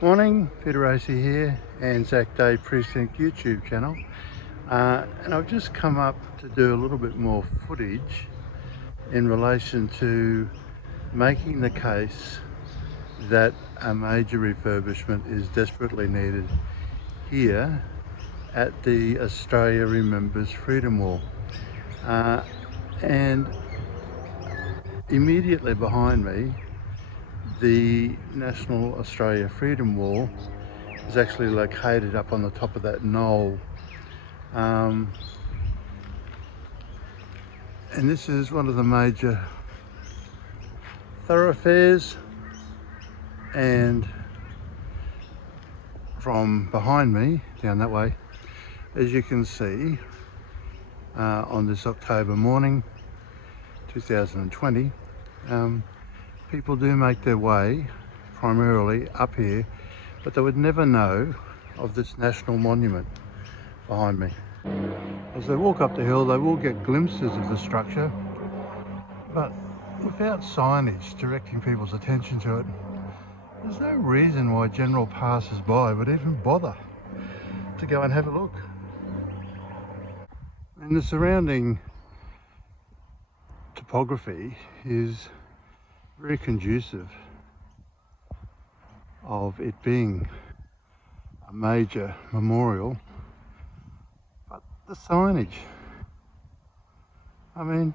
Morning, Peter Racy here, Anzac Day Precinct YouTube channel, and I've just come up to do a little bit more footage in relation to making the case that a major refurbishment is desperately needed here at the Australia Remembers Freedom Wall. And immediately behind me, the National Australia Freedom Wall is actually located up on the top of that knoll. And this is one of the major thoroughfares, and from behind me down that way, as you can see, on this October morning 2020, people do make their way primarily up here, but they would never know of this national monument behind me. As they walk up the hill, they will get glimpses of the structure, but without signage directing people's attention to it, there's no reason why general passers-by would even bother to go and have a look. And the surrounding topography is very conducive of it being a major memorial, but the signage, I mean,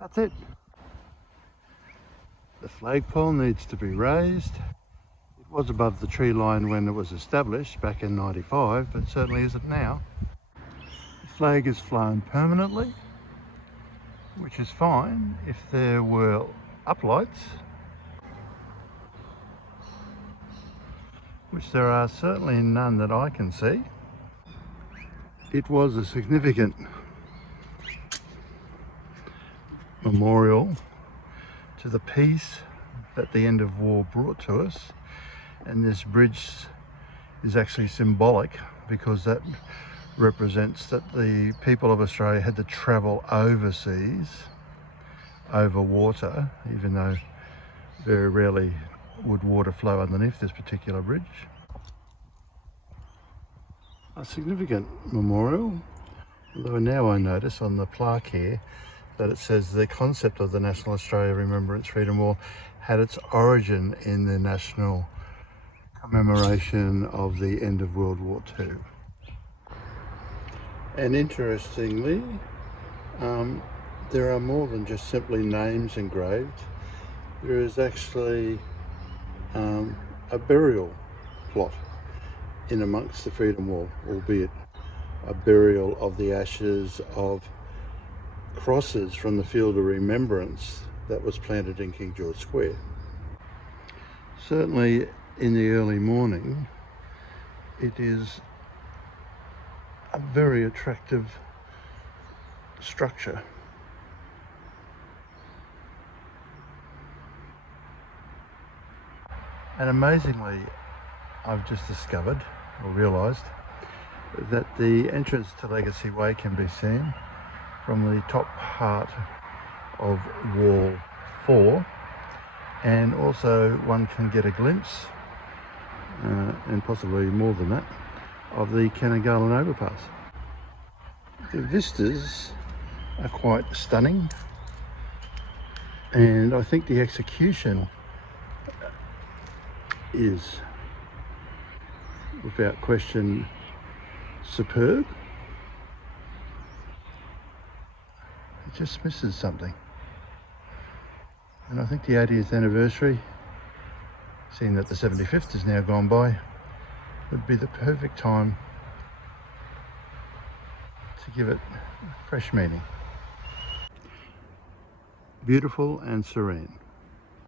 that's it. The flagpole needs to be raised. It was above the tree line when it was established back in '95, but certainly isn't now. The flag is flown permanently, which is fine if there were uplights, which there are certainly none that I can see. It was a significant memorial to the peace that the end of war brought to us, and this bridge is actually symbolic because that represents that the people of Australia had to travel overseas over water, even though very rarely would water flow underneath this particular bridge. A significant memorial, although now I notice on the plaque here that it says the concept of the National Australia Remembrance Freedom Wall had its origin in the national commemoration of the end of World War II. And interestingly, there are more than just simply names engraved. There is actually a burial plot in amongst the Freedom Wall, albeit a burial of the ashes of crosses from the field of remembrance that was planted in King George Square. Certainly in the early morning, it is a very attractive structure. And amazingly, I've just discovered or realised that the entrance to Legacy Way can be seen from the top part of Wall 4, and also one can get a glimpse, and possibly more than that, of the Canningarlan overpass. The vistas are quite stunning, and I think the execution is without question superb. It just misses something, and I think the 80th anniversary, seeing that the 75th is now gone by, would be the perfect time to give it fresh meaning. Beautiful and serene.